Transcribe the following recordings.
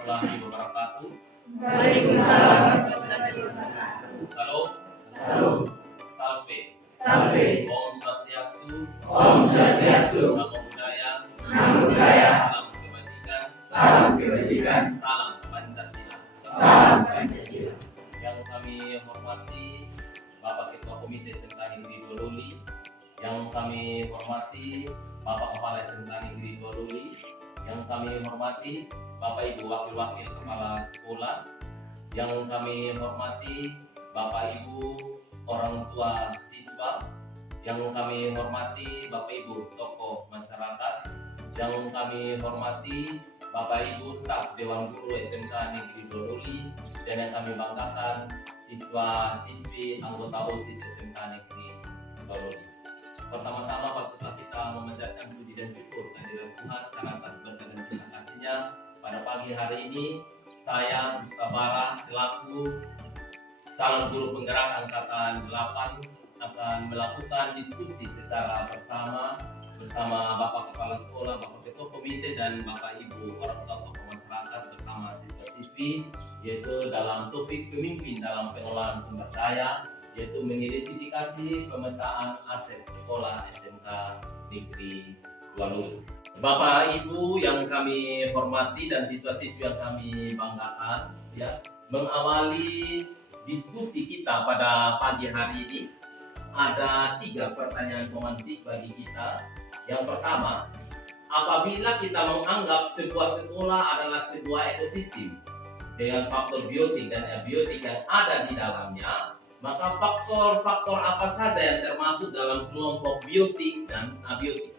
warahmatullahi wabarakatuh. Waalaikumsalam warahmatullahi wabarakatuh. Salam. Salam. Salve. Salve. Om Swastiastu. Om Swastiastu. Namo Buddhaya. Namo Buddhaya. Salam kebajikan. Salam kebajikan. Salam Pancasila. Salam Pancasila. Yang kami hormati Bapak Ketua Komite SMK Negeri Bololi, yang kami hormati Bapak Kepala SMK Negeri Bololi, yang kami hormati Bapak Ibu Wakil-Wakil Kepala Sekolah, yang kami hormati Bapak Ibu orang tua siswa, yang kami hormati Bapak Ibu tokoh masyarakat, yang kami hormati Bapak Ibu staf Dewan Guru SMK Negeri Bololi, dan yang kami banggakan siswa-siswi anggota OSIS SMK Negeri Bololi. Pertama-tama patutlah kita memanjatkan puji dan syukur kehadirat Tuhan karena atas berkat dan cinta kasih-Nya. Pada pagi hari ini saya Gusta Bara selaku calon guru penggerak angkatan 8 akan melakukan diskusi secara bersama Bapak Kepala Sekolah, Bapak Ketua Komite, dan Bapak Ibu orang tua tokoh masyarakat bersama siswa-siswi, yaitu dalam topik pemimpin dalam pengelolaan sumber daya, yaitu mengidentifikasi pemetaan aset sekolah SMK Negeri Bololi. Bapak Ibu yang kami hormati dan siswa-siswi yang kami banggakan, ya, mengawali diskusi kita pada pagi hari ini ada 3 pertanyaan pemantik bagi kita. Yang pertama, apabila kita menganggap sebuah sekolah adalah sebuah ekosistem dengan faktor biotik dan abiotik yang ada di dalamnya, maka faktor-faktor apa saja yang termasuk dalam kelompok biotik dan abiotik?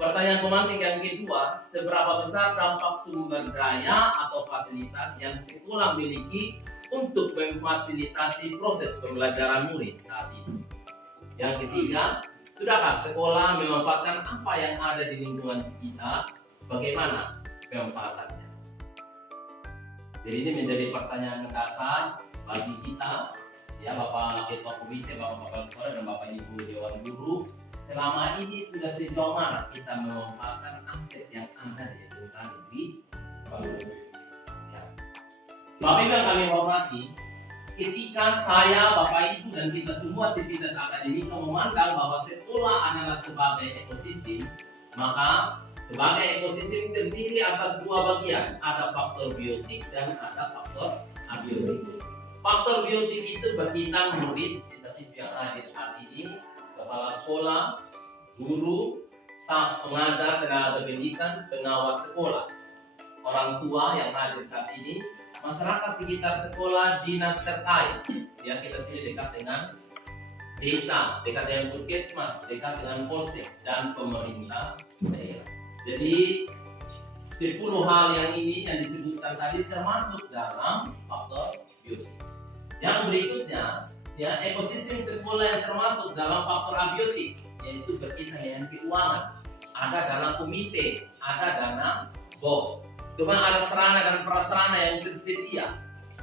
Pertanyaan pemantik yang kedua, seberapa besar dampak sumber daya atau fasilitas yang sekolah miliki untuk memfasilitasi proses pembelajaran murid saat ini? Yang ketiga, sudahkah sekolah memanfaatkan apa yang ada di lingkungan sekitar? Bagaimana pemanfaatannya? Jadi ini menjadi pertanyaan dasar bagi kita, ya, Bapak Ketua Komite, Bapak Kepala Sekolah, dan Bapak Ibu Dewan Guru. Selama ini sudah sejauh mana kita memanfaatkan aset yang ada di SMK Negeri Bololi? Ya. Bapak Ibu yang kami hormati, ketika saya, Bapak Ibu, dan kita semua sivitas akademika memandang bahwa sekolah adalah sebagai ekosistem, maka sebagai ekosistem terdiri atas 2 bagian, ada faktor biotik dan ada faktor abiotik. Faktor biotik itu berkaitan murid, siswa-siswi yang hadir saat ini, kepala sekolah, guru, staf pengajar, tenaga pendidikan, pengawas sekolah, orang tua yang hadir saat ini, masyarakat sekitar sekolah, dinas terkait, ya, kita sini dekat dengan desa, dekat dengan puskesmas, dekat dengan polsek, dan pemerintah daerah. Jadi 10 hal yang ini yang disebutkan tadi termasuk dalam faktor biotik. Yang berikutnya, ya, ekosistem sekolah yang termasuk dalam faktor abiotik, yaitu berkaitan dengan keuangan. Ada dana komite, ada dana BOS. Cuma ada sarana dan prasarana yang tersedia,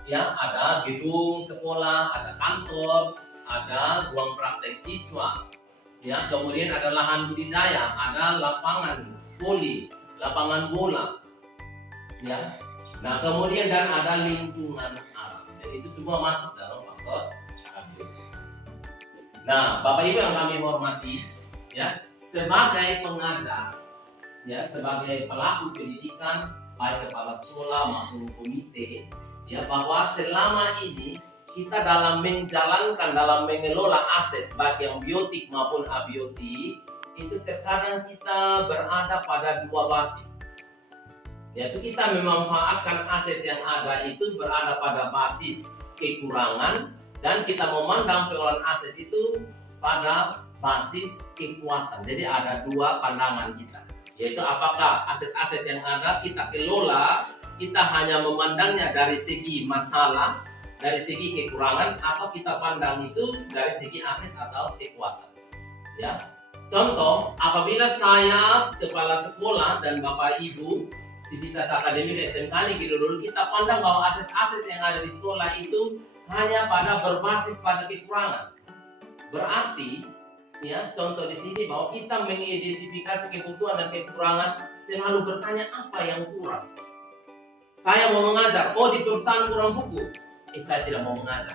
ya, ada gedung sekolah, ada kantor, ada ruang praktek siswa, ya, kemudian ada lahan budidaya, ada lapangan voli, lapangan bola, ya. Nah, kemudian dan ada lingkungan alam. Jadi itu semua masuk dalam faktor abiotik. Nah, Bapak Ibu yang kami hormati, ya, sebagai pengajar, ya, sebagai pelaku pendidikan, baik kepala sekolah maupun komite, ya, bahwa selama ini kita dalam menjalankan, dalam mengelola aset baik yang biotik maupun abiotik, itu terkadang kita berada pada 2 basis, yaitu kita memanfaatkan aset yang ada itu berada pada basis kekurangan, dan kita memandang pengelolaan aset itu pada basis kekuatan. Jadi ada 2 pandangan kita, yaitu apakah aset-aset yang ada kita kelola, kita hanya memandangnya dari segi masalah, dari segi kekurangan, atau kita pandang itu dari segi aset atau kekuatan, ya. Contoh, apabila saya kepala sekolah dan Bapak Ibu sivitas akademik SMK Negeri Bololi, kita pandang bahwa aset-aset yang ada di sekolah itu hanya pada berbasis pada kekurangan. Berarti, ya, contoh di sini bahwa kita mengidentifikasi kebutuhan dan kekurangan, selalu bertanya apa yang kurang. saya mau mengajar, oh di perusahaan kurang buku, saya tidak mau mengajar.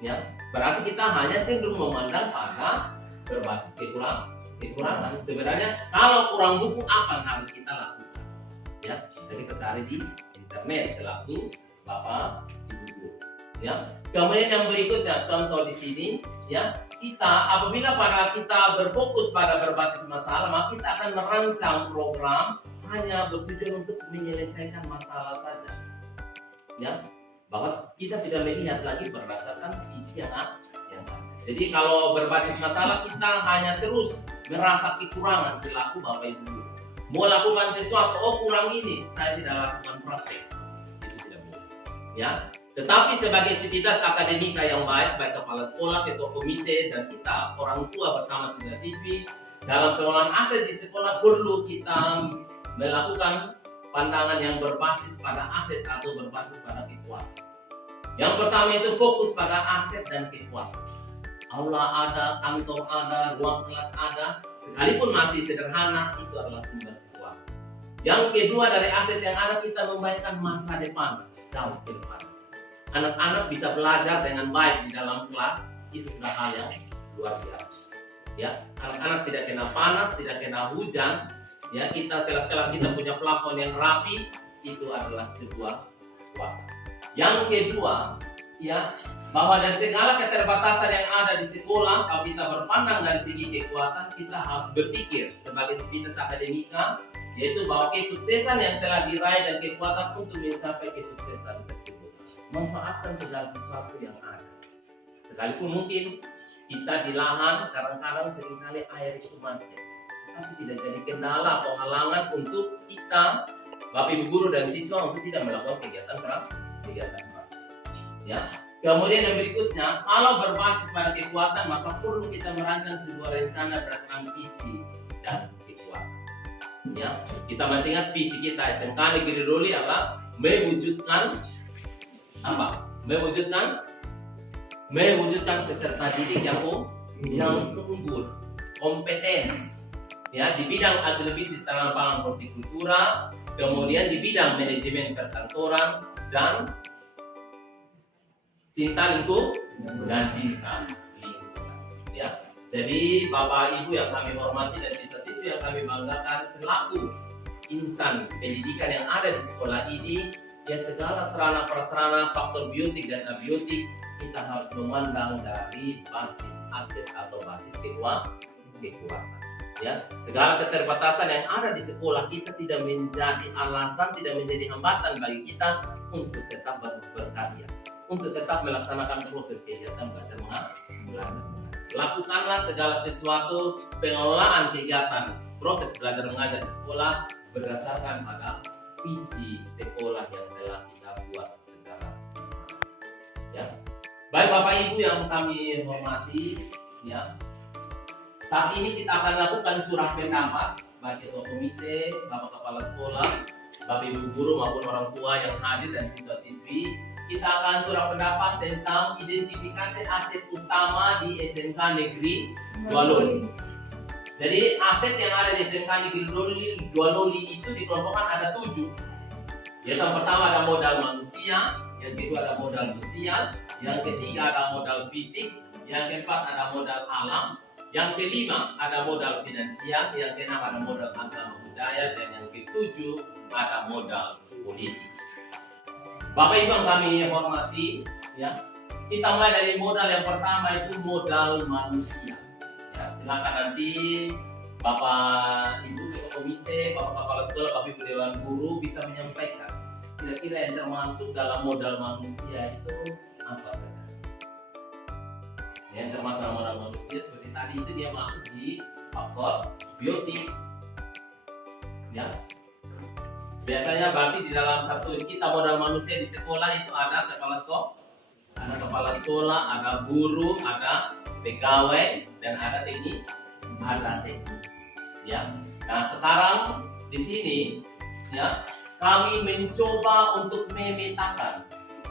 Ya, berarti kita hanya cenderung memandang pada berbasis kekurangan. Sebenarnya kalau kurang buku apa yang harus kita lakukan? Ya, bisa kita cari di internet selaku Bapak Ibu guru. Ya, kemudian yang berikutnya contoh di sini, ya, kita apabila kita berfokus pada berbasis masalah, maka kita akan merancang program hanya bertujuan untuk menyelesaikan masalah saja. Ya, bahwa kita tidak melihat lagi berdasarkan visi yang ada. Jadi kalau berbasis masalah kita hanya terus merasa kekurangan selaku Bapak Ibu guru. Mau lakukan sesuatu, oh kurang ini, saya tidak lakukan praktek. Itu tidak boleh. Ya, tetapi sebagai sivitas akademika yang baik kepala sekolah, ketua komite, dan kita orang tua bersama siswa-siswi dalam pengelolaan aset di sekolah perlu kita melakukan pandangan yang berbasis pada aset atau berbasis pada kekuatan. Yang pertama itu fokus pada aset dan kekuatan. Aula ada, kantor ada, ruang kelas ada, sekalipun masih sederhana, itu adalah sumber kekuatan. Yang kedua dari aset yang ada, kita membayangkan masa depan jauh ke depan. Anak-anak bisa belajar dengan baik di dalam kelas, itu sudah hal yang luar biasa. Ya, anak-anak tidak kena panas, tidak kena hujan. Ya, kelas-kelas kita punya plafon yang rapi, itu adalah sebuah kekuatan. Yang kedua, ya, bahwa dari segala keterbatasan yang ada di sekolah, kalau kita berpandang dari segi kekuatan, kita harus berpikir sebagai sivitas akademika, yaitu bahwa kesuksesan yang telah diraih dan kekuatan untuk mencapai kesuksesan tersebut. Manfaatkan segala sesuatu yang ada. Sekalipun mungkin kita di lahan, kadang-kadang seringkali air itu macet, tapi tidak jadi kendala atau halangan untuk kita, Bapak Ibu guru dan siswa untuk tidak melakukan kegiatan praktek. Ya. Kemudian yang berikutnya, kalau berbasis pada kekuatan, maka perlu kita merancang sebuah rencana berdasarkan visi dan kekuatan. Ya, kita masih ingat visi kita SMK Negeri Doli adalah mewujudkan apa? Mewujudkan peserta didik yang unggul, kompeten. Ya, di bidang agribisnis tanah pangan hortikultura, kemudian di bidang manajemen perkantoran dan cinta lingkungan dan cinta lingkungan. Ya, jadi Bapak Ibu yang kami hormati dan siswa-siswi yang kami banggakan selaku insan pendidikan yang ada di sekolah ini, ya segala sarana prasarana faktor biotik dan abiotik kita harus memandang dari basis aset atau basis kekuatan. Ya, segala keterbatasan yang ada di sekolah kita tidak menjadi alasan, tidak menjadi hambatan bagi kita untuk tetap berkarya, untuk tetap melaksanakan proses kegiatan belajar mengajar. Lakukanlah segala sesuatu pengelolaan kegiatan proses belajar mengajar di sekolah berdasarkan pada visi sekolah yang telah kita buat secara ya. Baik Bapak Ibu yang kami hormati, ya. Saat ini kita akan lakukan curah pendapat bagi ketua komite, Bapak Kepala Sekolah, Bapak Ibu guru maupun orang tua yang hadir dan siswa-siswi. Kita akan curah pendapat tentang identifikasi aset utama di SMK Negeri Dualoli. Jadi aset yang ada di SMK Negeri Dualoli itu dikelompokkan ada 7. Yaitu yang pertama ada modal manusia, yang kedua ada modal sosial, yang ketiga ada modal fisik, yang keempat ada modal alam, yang kelima ada modal finansial, yang keenam ada modal agama budaya, dan yang ketujuh ada modal politik. Bapak Ibu yang kami hormati, ya, kita mulai dari modal yang pertama itu modal manusia. Ya, silakan nanti Bapak Ibu ketua komite, Bapak Kepala Sekolah, Bapak Ibu Dewan Guru bisa menyampaikan kira-kira yang termasuk dalam modal manusia itu apa saja. Yang termasuk dalam modal manusia seperti tadi itu dia masuk di faktor biotik. Ya. Biasanya berarti di dalam satu kita modal manusia di sekolah itu ada kepala sekolah, ada guru, ada pegawai, dan ada teknis. Ya. Nah sekarang di sini, ya, kami mencoba untuk memetakan.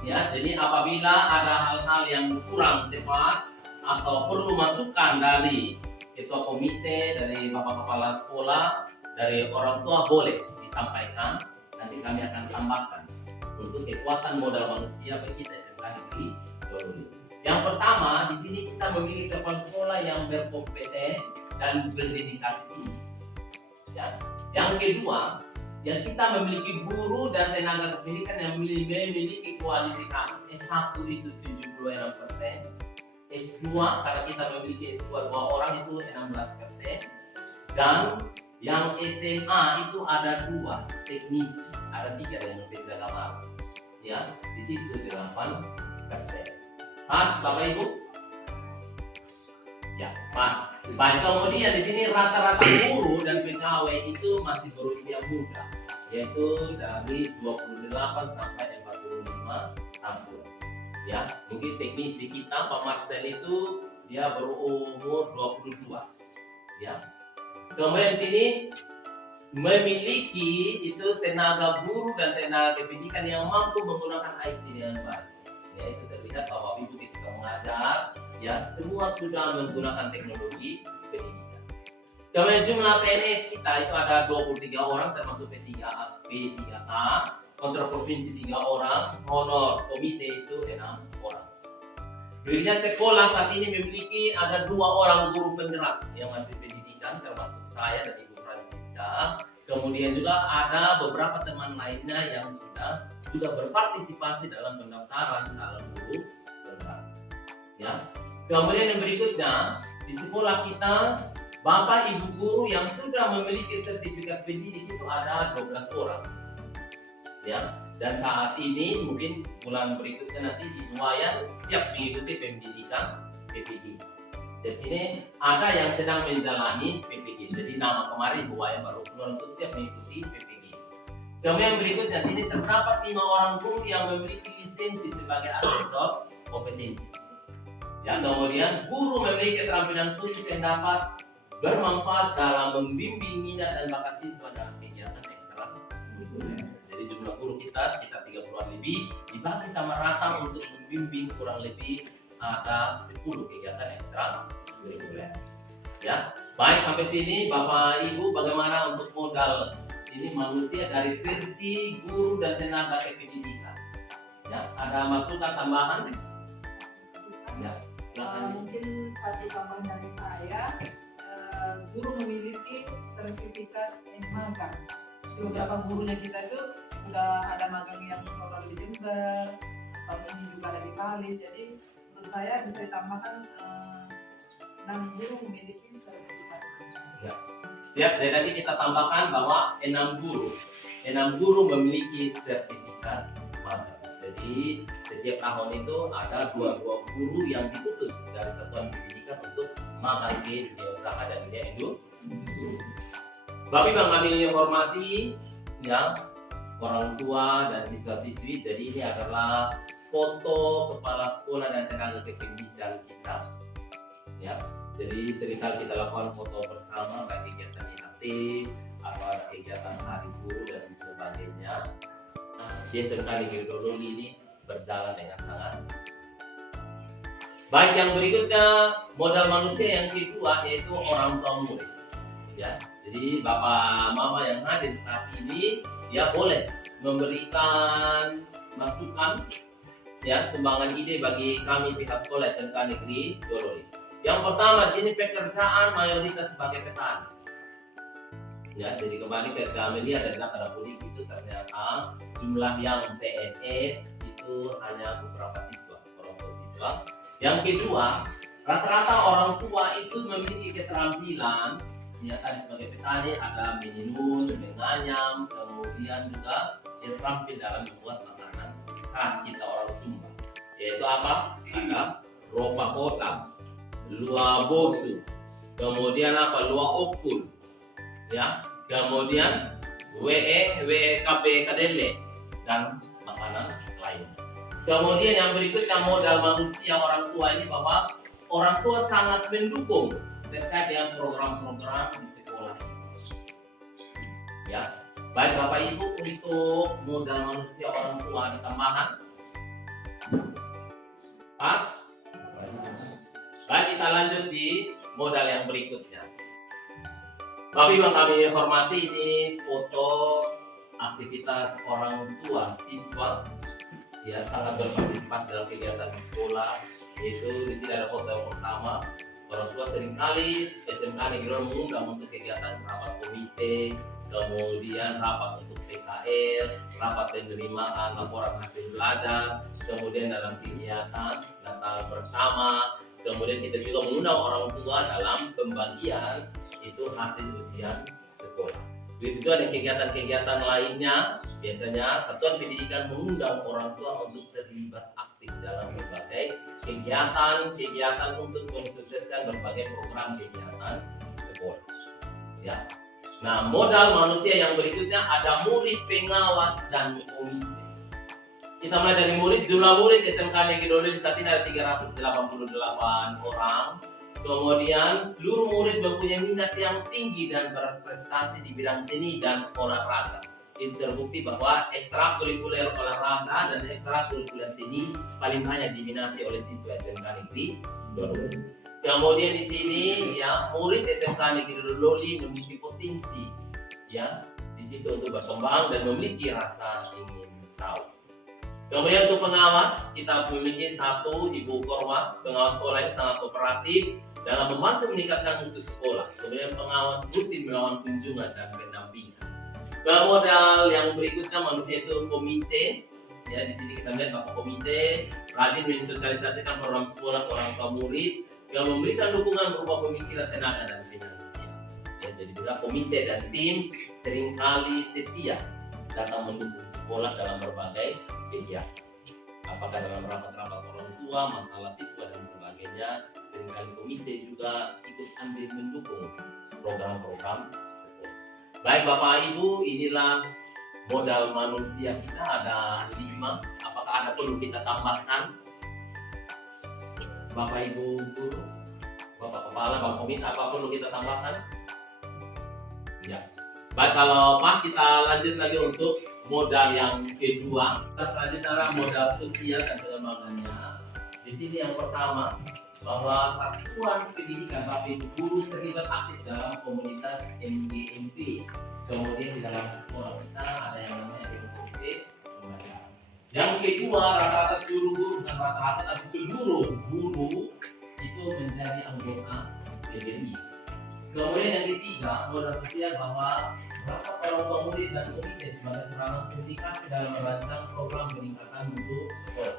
Ya, jadi apabila ada hal-hal yang kurang tepat atau perlu masukan dari ketua komite, dari bapak kepala sekolah, dari orang tua boleh disampaikan. nanti kami akan tambahkan untuk kekuatan modal manusia bagi kita SMK Negeri Doroli. Yang pertama, di sini kita memiliki kepala sekolah yang berkompeten dan berdedikasi tinggi. Ya. Yang kedua, yang kita memiliki guru dan tenaga pendidikan yang memiliki kualifikasi S1 itu 76%, S2 karena kita memiliki S2 2 orang itu 16%, dan yang SMA itu ada 2 teknisi, ada 3 yang berbeda kamar. Ya, di situ 8%. Pas, Bapak Ibu? Ya, pas. Baik, kemudian di sini rata-rata guru dan pegawai itu masih berusia muda, yaitu dari 28 sampai 45 tahun. Ya, mungkin teknisi kita Pak Marcel itu dia berumur 22. Ya. Kemudian sini memiliki itu tenaga guru dan tenaga pendidikan yang mampu menggunakan IT dengan baik. Ya, itu terlihat Bapak Ibu ketika mengajar, ya semua sudah menggunakan teknologi pendidikan. Kemudian jumlah PNS kita itu ada 23 orang termasuk P3A, kontrak provinsi 3 orang, honor komite itu 6 orang. Berikutnya sekolah saat ini memiliki ada 2 orang guru penggerak yang masih pendidikan termasuk saya dan Ibu Francisca. Kemudian juga ada beberapa teman lainnya yang sudah juga berpartisipasi dalam pendaftaran dalam guru penggerak. Ya. Kemudian yang berikutnya di sekolah kita Bapak Ibu guru yang sudah memiliki sertifikat pendidik itu ada 12 orang. Ya, dan saat ini mungkin bulan berikutnya nanti di Buayan siap mengikuti pendidikan PPG. Di sini ada yang sedang menjalani PPG. Jadi nama kemarin Buayan baru keluar untuk siap mengikuti PPG. Kemudian berikutnya sini terdapat 5 orang guru yang memiliki lisensi sebagai asesor kompetensi. Ya, kemudian guru memiliki keterampilan khusus yang dapat bermanfaat dalam membimbing minat dan bakat siswa dalam kegiatan ekstra. Jadi jumlah guru kita sekitar 30-an lebih, dibagi sama rata untuk membimbing kurang lebih ada 10 kegiatan ekstra kurikuler. Ya, baik sampai sini Bapak Ibu, bagaimana untuk modal ini manusia dari versi guru dan tenaga kependidikan? Ya, ada masukan tambahan? Ya, mungkin satu tambahan dari saya, guru memiliki sertifikat magang. Beberapa gurunya kita itu sudah ada magang yang orang di Jember, tahun ini juga ada di Bali. Jadi menurut saya bisa ditambahkan 6 guru memiliki sertifikat. Ya. Siap, dari tadi kita tambahkan bahwa 6 guru memiliki sertifikat magang. Jadi setiap tahun itu ada 2 guru yang diputus dari satuan pendidikan untuk magang di dunia usaha dan dunia industri. Bapak Ibu kami hormati ya orang tua dan siswa-siswi. Jadi ini adalah foto kepala sekolah dan tenaga kependidikan kita. Ya, jadi seringkali kita lakukan foto bersama baik kegiatan IHT atau ada kegiatan hari guru dan sebagainya. Di SMK Negeri Doroli ini berjalan dengan sangat baik. Yang berikutnya modal manusia yang kedua yaitu orang tua murid. Ya, jadi bapak mama yang hadir saat ini ya boleh memberikan masukan ya sumbangan ide bagi kami pihak sekolah SMK Negeri Doroli. Yang pertama di sini pekerjaan mayoritas sebagai petani. Ya, jadi kembali ke kami lihat dari data politik itu ternyata jumlah yang PNS itu hanya beberapa siswa, orang tua siswa. Yang kedua, rata-rata orang tua itu memiliki keterampilan ya tadi sebagai petani ada menenun, menganyam, kemudian juga dia terampil dalam membuat makanan khas kita orang Sumba. Yaitu apa? Ada ropa kota, lua bosu, kemudian apa? Lua okul. Ya, kemudian WKB kadele dan makanan lain. Kemudian yang berikutnya modal manusia orang tua ini bahwa orang tua sangat mendukung terkait dengan program-program di sekolah. Ya, baik Bapak Ibu untuk modal manusia orang tua ada tambahan? Pas? Baik, kita lanjut di modal yang berikutnya. Bapak Ibu kami hormati, ini foto aktivitas orang tua siswa ya sangat berpartisipasi dalam kegiatan sekolah, yaitu di sini ada foto yang pertama. Orang tua seringkali SMK Negeri mengundang untuk kegiatan rapat komite, kemudian rapat untuk PKL, rapat penerimaan laporan hasil belajar, kemudian dalam kegiatan Natal bersama, kemudian kita juga mengundang orang tua dalam pembagian itu hasil ujian sekolah. Begitu juga ada kegiatan-kegiatan lainnya, biasanya satuan pendidikan mengundang orang tua untuk terlibat aktif dalam berbagai kegiatan untuk mensukseskan berbagai program kegiatan sekolah. Ya. Nah, modal manusia yang berikutnya ada murid, pengawas, dan komite. Kita mulai dari murid. Jumlah murid SMK Negeri Loli saat ini ada 388 orang. Kemudian seluruh murid mempunyai minat yang tinggi dan berprestasi di bidang seni dan olahraga. Itu terbukti bahwa ekstrakurikuler olahraga dan ekstrakurikuler seni paling banyak diminati oleh siswa SMK Negeri Loli. Kemudian di sini ya murid SMK Negeri Loli memiliki potensi ya di situ untuk berkembang dan memiliki rasa ingin tahu. Kemudian untuk pengawas kita memiliki satu Ibu Korwas, pengawas sekolah yang sangat kooperatif dalam membantu meningkatkan mutu sekolah. Kemudian pengawas rutin melakukan kunjungan dan pendampingan. Modal yang berikutnya manusia itu komite. Ya di sini kita lihat bahwa komite rajin mensosialisasikan program sekolah ke orang tua murid yang memberikan dukungan berupa pemikiran, tenaga, dan finansial. Ya, jadi juga komite dan tim seringkali setia datang mendukung sekolah dalam berbagai kegiatan. Apakah dalam rapat-rapat orang tua, masalah siswa dan sebagainya, seringkali komite juga ikut ambil mendukung program-program sekolah. Baik Bapak Ibu, inilah modal manusia kita ada 5. Apakah ada perlu kita tambahkan? Bapak Ibu guru, Bapak Kepala, Bapak Komite, apa perlu kita tambahkan? Ya. Baik, kalau pas kita lanjut lagi untuk modal yang kedua. Kita selanjutnya modal sosial dan pengembangannya. Di sini yang pertama bahwa satuan pendidikan Bapak Ibu guru terlibat aktif dalam komunitas MGMP. Kemudian di dalam sekolah kita ada yang namanya MGMP. Yang kedua, rata-rata seluruh guru dan rata-rata tapi seluruh guru itu menjadi anggota PBI. Kemudian yang ketiga, modal sosial bahwa berapa orang tua murid dan komite sebagai sarana komunikasi dalam merancang program peningkatan mutu sekolah.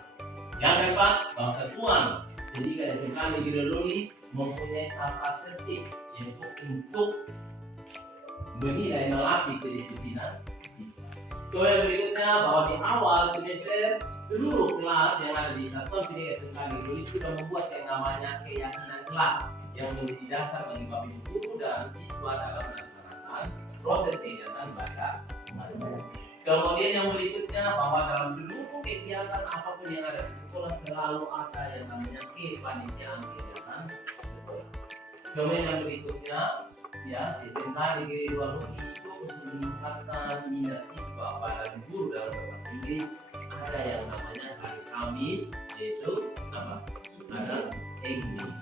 Yang keempat, bahwa satuan pendidikan SMK Negeri Loli mempunyai tata tertib yaitu untuk menilai melatih kedisiplinan siswa. Kemudian berikutnya bahwa di awal semester seluruh kelas yang ada di satuan pendidikan SMK Negeri Loli sudah membuat yang namanya keyakinan kelas yang menjadi dasar bagi Bapak Ibu guru dan siswa dalam melaksanakan proses kegiatan belajar. Kemudian yang berikutnya bahwa dalam seluruh kegiatan apapun yang ada di sekolah selalu ada yang namanya kepanitiaan kegiatan sekolah. Kemudian yang berikutnya ya SMK Negeri Loli itu untuk meningkatkan minat siswa pada guru dalam bahasa Inggris ada yang namanya hari Kamis yaitu apa? Ada English.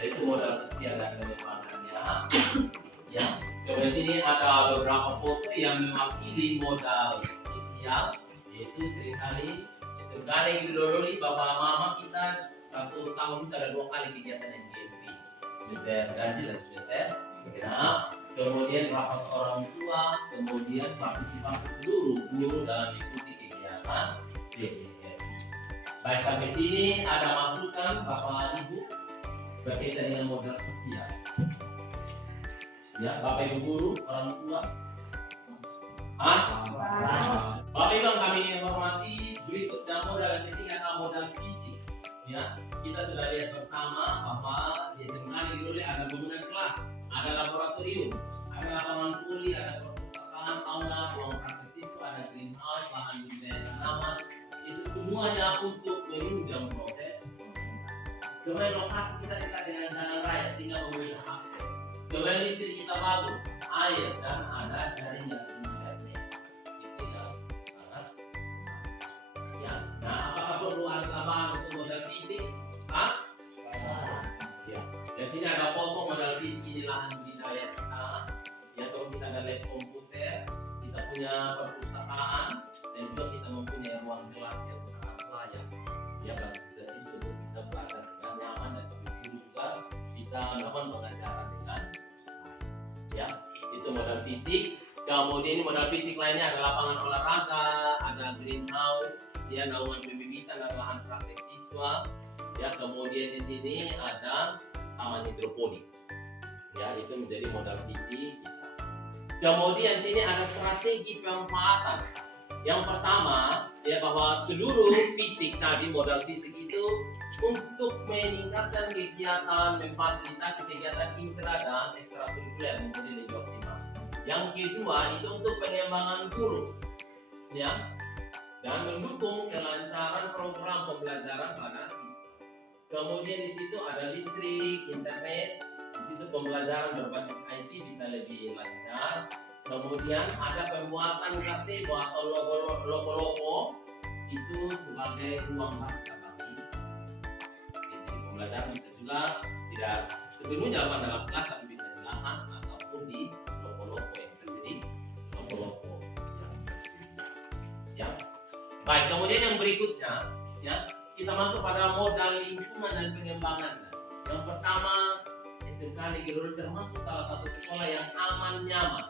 Yaitu modal sosial dan pengembangannya. Ya. Kemudian sini ada beberapa foto yang mewakili modal sosial, yaitu seringkali SMK Negeri Loli bapak mama kita 1 tahun kita ada 2 kali kegiatan MGMP, semester ganjil dan semester genap. Kemudian rapat orang tua, kemudian partisipasi seluruh guru dalam mengikuti kegiatan PBI. Baik sampai sini ada masukan bapak ibu berkaitan dengan modal sosial. Ya, Bapak Ibu guru, orang tua. Mas. Bapak Ibu yang kami ingin hormati, berikutnya modal yang ketiga adalah modal fisik. Ya, kita sudah lihat bersama bahwa di SMK Negeri Loli ada bangunan kelas, ada laboratorium, ada lapangan kuli, ada perpustakaan, aula, ruang praktek siswa, ada greenhouse, lahan budidaya tanaman. Itu semuanya untuk menunjang proses. Kemudian lokasi kita dekat dengan jalan raya sehingga memudahkan akses. Kemudian listrik kita bagus, air dan ada jaringan internet. Itu yang sangat ya. Nah, apakah perlu ada tambahan untuk modal fisik? Pas? Ya. Di sini ada foto modal fisik di lahan budidaya kita. Ya, kalau kita ada lab komputer, di kita punya perpustakaan dan juga kita mempunyai ruang kelas yang sangat layak ya bagi siswa untuk bisa belajar dengan nyaman dan guru juga bisa melakukan pengajaran dengan ya. Itu modal fisik. Kemudian ini modal fisik lainnya ada lapangan olahraga, ada greenhouse, ya naungan pembibitan dan lahan praktek siswa. Ya, kemudian di sini ada taman hidroponik. Ya, itu menjadi modal fisik kita. Kemudian di sini ada strategi pemanfaatan. Yang pertama, ya bahwa seluruh fisik tadi modal fisik itu untuk meningkatkan kegiatan, memfasilitasi kegiatan intra dan ekstrakurikuler menjadi lebih optimal. Yang kedua itu untuk pengembangan guru, ya, dan mendukung kelancaran program pembelajaran pada siswa. Kemudian di situ ada listrik, internet, di situ pembelajaran berbasis IT bisa lebih lancar. Kemudian ada pembuatan gazebo atau logo-logo itu sebagai ruang bahasa bagi. Jadi pembelajaran bisa juga tidak sepenuhnya dalam kelas tapi bisa di lahan ataupun di logo-logo yang terjadi logo-logo ya. Baik, kemudian yang berikutnya ya kita masuk pada modal lingkungan dan pengembangan. Yang pertama SMK Negeri Loli termasuk salah satu sekolah yang aman nyaman.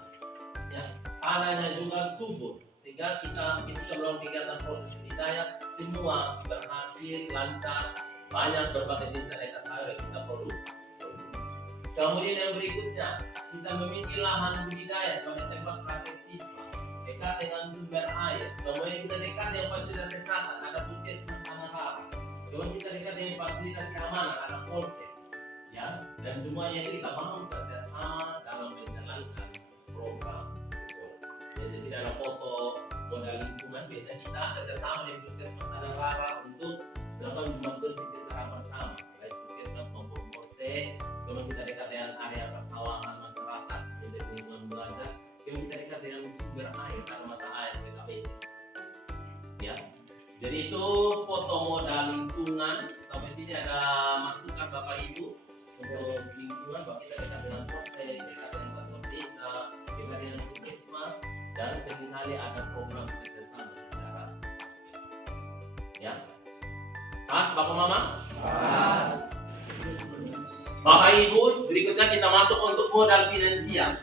Ya, tanahnya juga subur sehingga kita melakukan kegiatan proses budidaya semua berhasil lancar, banyak berbagai jenis aneka sayur yang kita produksi. Kemudian yang berikutnya kita memiliki lahan budidaya sebagai tempat praktek siswa dekat dengan sumber air. Kemudian kita dekat dengan fasilitas kesehatan, ada puskesmas anak-anak. Kemudian kita dekat dengan fasilitas keamanan, ada polsek. Ya, dan semuanya itu kita bangun kerjasama dalam menjalankan program. Jadi tidak ada foto modal lingkungan, biasanya kita kerjasama dengan puskesmas anak-anak untuk melakukan jumlah bersih secara bersama, baik puskesmas maupun polsek. Kemudian kita dekat dengan area persawahan masyarakat, menjadi lingkungan belajar. Kemudian kita dekat dengan sumber air karena mata air PKB. Ya, jadi itu foto modal lingkungan. Sampai sini ada masukan Bapak Ibu untuk lingkungan, bahwa kita dekat dengan polsek, dekat dengan kantor desa, dekat dengan puskesmas, dan seringkali ada program kerjasama secara ya. Pas Bapak Mama? Pas. Bapak Ibu, berikutnya kita masuk untuk modal finansial.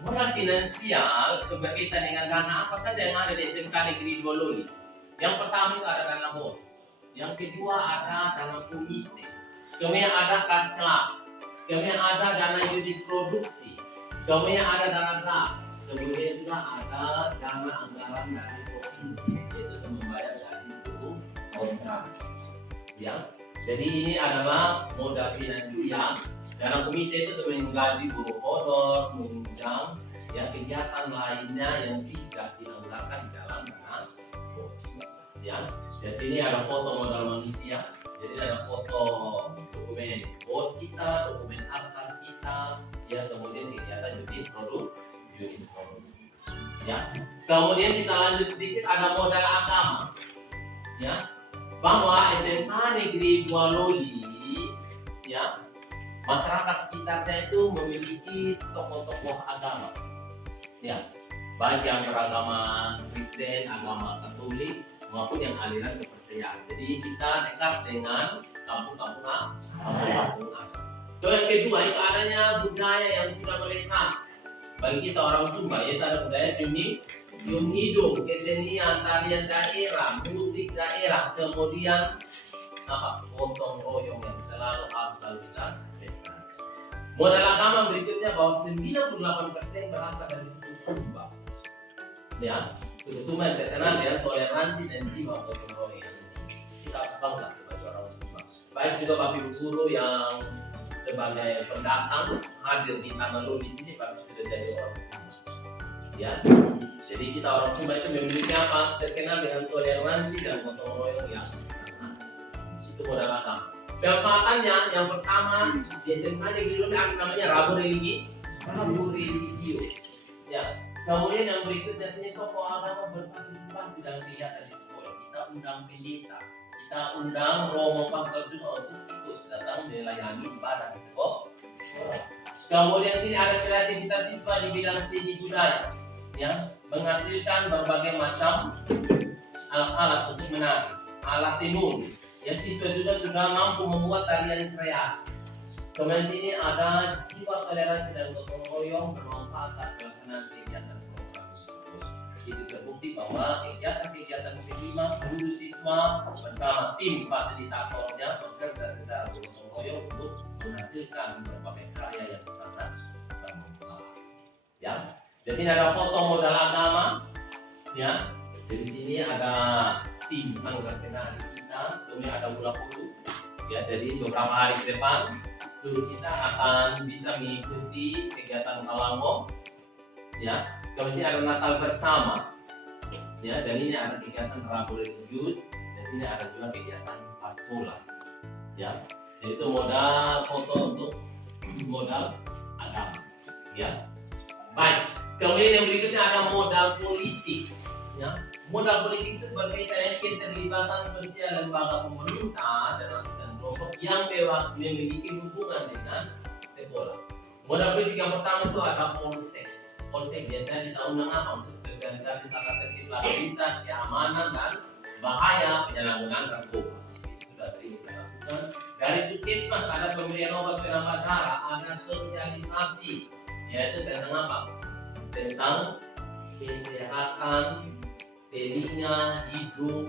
Modal finansial berkaitan dengan dana apa saja yang ada di SMK Negeri Loli. Yang pertama itu ada dana BOS. Yang kedua ada dana komite. Kemudian ada kas kelas. Kemudian ada dana unit produksi. Kemudian ada dana GAP. Kemudian juga ada dana anggaran dari provinsi, yaitu membayar gaji guru kontrak. Ya, jadi ini adalah modal finansial. Dana komite itu menggaji guru honor, menunjang ya kegiatan lainnya yang tidak dianggarkan di dalam dana BOS. Ya, di sini ada foto modal manusia. Jadi ada foto dokumen BOS kita, dokumen atas kita, ya kemudian kegiatan unit produksi. Ya, kemudian kita lanjut sedikit ada modal agama. Ya, bahwa SMK Negeri Loli, ya masyarakat sekitarnya itu memiliki tokoh-tokoh agama. Ya, baik yang beragama Kristen, agama Katolik maupun yang aliran kepercayaan. Jadi kita dekat dengan kampung-kampung. So, yang kedua itu adanya budaya yang sudah melekat bagi kita orang Sumba, yaitu ada budaya cium hidung, kesenian, tarian daerah, musik daerah, kemudian gotong royong yang selalu harus kita lakukan. Modal agama berikutnya bahwa 98% berasal dari suku Sumba. Ya, suku Sumba yang terkenal dengan toleransi dan jiwa gotong royong. Kita bangga sebagai orang Sumba. Baik juga Bapak Ibu guru yang sebagai pendatang hadir di Tanah Loli sini pasti sudah jadi orang Sumba. Ya, jadi kita orang Sumba itu memiliki apa? Terkenal dengan toleransi dan gotong royong yang itu modal agama. Pemanfaatannya yang pertama di SMK Negeri Loli ada namanya Rabu Religio. Ya, kemudian yang berikutnya sini tokoh agama berpartisipasi dalam kegiatan di sekolah. Kita undang pendeta, kita undang romo pastor juga untuk ikut datang melayani ibadah di sekolah. Kemudian sini ada kreativitas siswa di bidang seni budaya. ya, menghasilkan berbagai macam alat-alat untuk menari, alat tenun. Ya, siswa juga sudah mampu membuat tarian kreasi. Kemudian sini ada jiwa toleransi dan gotong royong bermanfaat saat pelaksanaan kegiatan program tersebut. Itu terbukti bahwa kegiatan-kegiatan kelima seluruh siswa bersama tim fasilitatornya bekerja secara gotong royong untuk menghasilkan berbagai karya yang sangat bermanfaat. Ya, jadi ada foto modal agama. Ya, jadi sini ada tim sanggar penari kita, kemudian ada bola pulu. Ya, jadi beberapa hari ke depan seluruh kita akan bisa mengikuti kegiatan Kalango. Ya, kemudian ada Natal bersama. Ya, dan ini ada kegiatan Rabu religius, dan sini ada juga kegiatan pastoral. Ya, jadi itu modal foto untuk modal agama. Ya, baik. Kemudian yang berikutnya ada modal politik. Ya, modal politik itu berkaitan dengan keterlibatan sosial lembaga pemerintah dalam kelompok yang memiliki hubungan dengan sekolah. Modal politik yang pertama itu ada polsek. Polsek biasanya diundang apa untuk sosialisasi tata tertib lalu lintas, keamanan dan bahaya penyalahgunaan narkoba. Sudah sering dilakukan. Dari puskesmas ada pemberian obat penambah darah, ada sosialisasi, yaitu tentang apa? Tentang kesehatan telinga, hidung,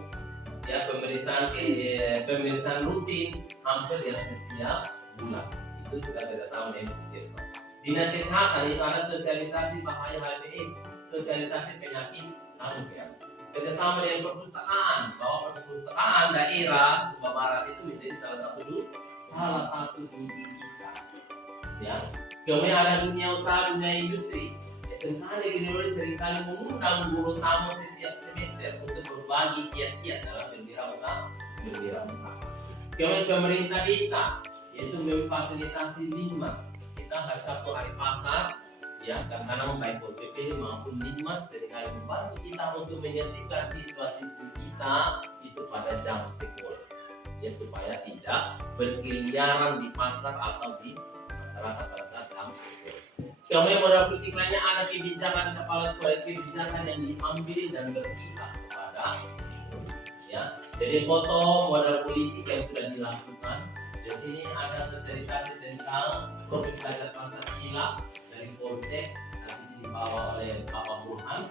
ya, pemeriksaan rutin hampir yang setiap bulan. Itu sudah bersama dengan puskesmas. Dinas kesehatan itu ada sosialisasi bahaya HIV/AIDS, sosialisasi penyakit kanker. Kerjasama dengan perpustakaan, bahwa perpustakaan daerah Sumba Barat itu menjadi salah satu studi kita. Ya, kemudian ada dunia usaha, dunia industri. SMK Negeri Loli seringkali mengundang guru tamu setiap semester untuk berbagi kiat-kiat dalam berwirausaha. Kemudian pemerintah desa yaitu memfasilitasi Linmas. Kita hari Sabtu hari pasar, ya, karena baik OPP maupun Linmas seringkali membantu kita untuk menyertikan siswa-siswi kita itu pada jam sekolah, ya, supaya tidak berkeliaran di pasar atau di masyarakat pada saat jam sekolah. Kemudian modal politik lainnya ada kebijakan kepala sekolah, kebijakan yang diambil dan berpihak kepada, ya. Jadi foto modal politik yang sudah dilakukan. Di sini ada sosialisasi tentang topik belajar Pancasila dari Polsek, nanti dibawa oleh Bapak Burhan.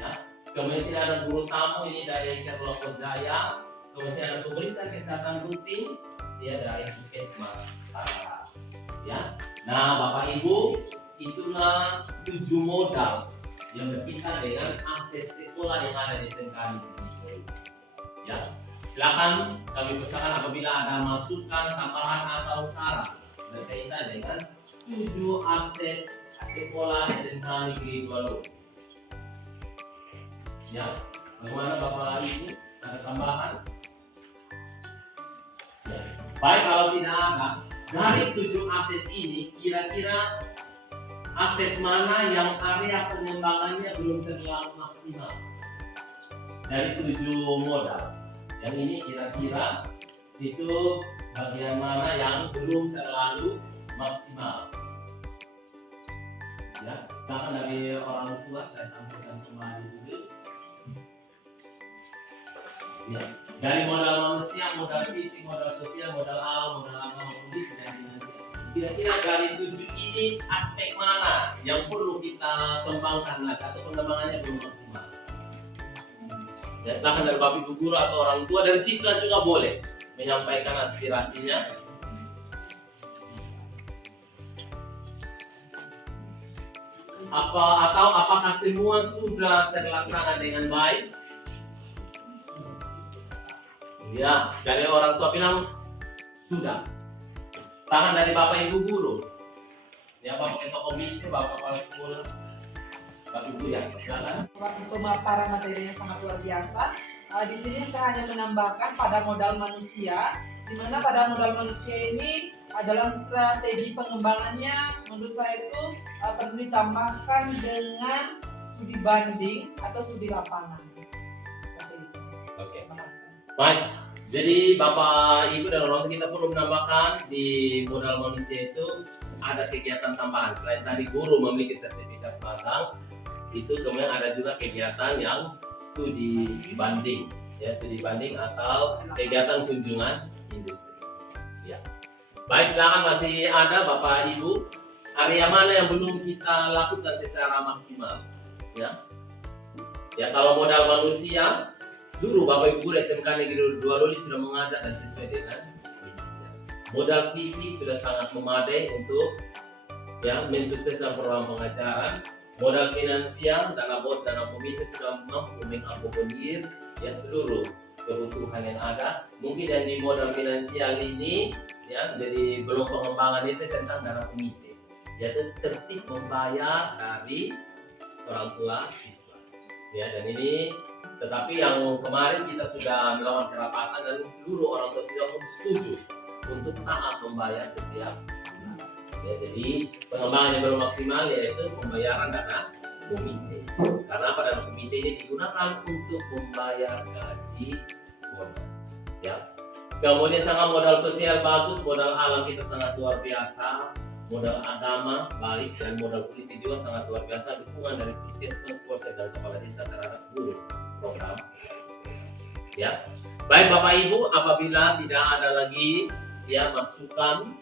Ya. Kemudian sini ada guru tamu ini dari Kerloko Jaya. Kemudian ada pemeriksaan kesehatan rutin, dia dari puskesmas. Ya. Nah, Bapak Ibu, itulah 7 modal yang berkaitan dengan aset sekolah yang ada di SMK Negeri. Ya, silakan kami persilakan apabila ada masukan, tambahan atau saran berkaitan dengan 7 aset sekolah SMK Negeri Loli. Ya, bagaimana Bapak Ibu, ada tambahan? Ya. Baik, kalau tidak ada, dari 7 aset ini kira-kira aset mana yang area pengembangannya belum terlalu maksimal dari 7 modal? Yang ini kira-kira itu bagian mana yang belum terlalu maksimal? Ya, silakan dari orang tua saya sampaikan kembali dulu. Ya, dari modal manusia, modal fisik, modal sosial, modal alam, modal agama, politik dan finansial. Kira-kira dari 7 ini aspek mana yang perlu kita kembangkan lagi atau pengembangannya belum maksimal? Ya, silakan dari Bapak Ibu guru atau orang tua, dari siswa juga boleh menyampaikan aspirasinya. Apakah semua sudah terlaksana dengan baik? Ya, dari orang tua bilang sudah. Tangan dari Bapak Ibu guru, ya, Bapak Ketua Komite, Bapak Kepala Sekolah, Bapak Ibu, ya, silakan. Pemaparan materinya sangat luar biasa. Di sini saya hanya menambahkan pada modal manusia, di mana pada modal manusia ini dalam strategi pengembangannya menurut saya itu perlu ditambahkan dengan studi banding atau studi lapangan. Oke. Baik. Jadi Bapak Ibu dan orang tua kita perlu menambahkan di modal manusia itu ada kegiatan tambahan. Selain tadi guru memiliki sertifikat magang, itu kemudian ada juga kegiatan yang studi banding, ya studi banding atau kegiatan kunjungan industri. Ya. Baik, silakan masih ada Bapak Ibu. Area mana yang belum kita lakukan secara maksimal? Ya, ya kalau modal manusia, dulu Bapak Ibu SMK Negeri 2 Loli sudah mengajak dan sesuai dengan misinya. Modal fisik sudah sangat memadai untuk ya mensukseskan program pengajaran. Modal finansial, dana bos, dana komite sudah mampu mengakomodir ya seluruh kebutuhan yang ada. Mungkin yang di modal finansial ini ya jadi belum pengembangan itu tentang dana komite, yaitu tertib membayar dari orang tua siswa. Ya, dan ini tetapi yang kemarin kita sudah melakukan kerapatan dan seluruh orang tua siswa pun setuju untuk taat membayar setiap bulan. Ya, jadi pengembangan yang belum maksimal yaitu pembayaran dana komite. Karena pada dana komite ini digunakan untuk membayar gaji modal. Ya. Kemudian sangat modal sosial bagus, modal alam kita sangat luar biasa. Modal agama baik dan modal politik juga sangat luar biasa. Dukungan dari puskesmas, polsek dan kepala desa terhadap seluruh program. Ya, baik Bapak Ibu, apabila tidak ada lagi ya masukan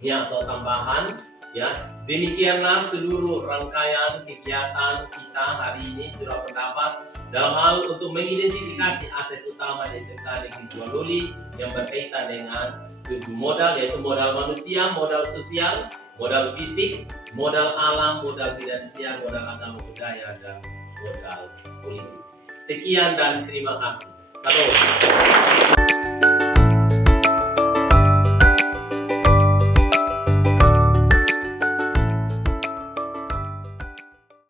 ya atau tambahan, ya demikianlah seluruh rangkaian kegiatan kita hari ini sudah pendapat dalam hal untuk mengidentifikasi aset utama di SMK Negeri 2 Loli yang berkaitan dengan 7 modal, yaitu modal manusia, modal sosial, modal fisik, modal alam, modal finansial, modal agama budaya, dan modal politik. Sekian dan terima kasih. Salam.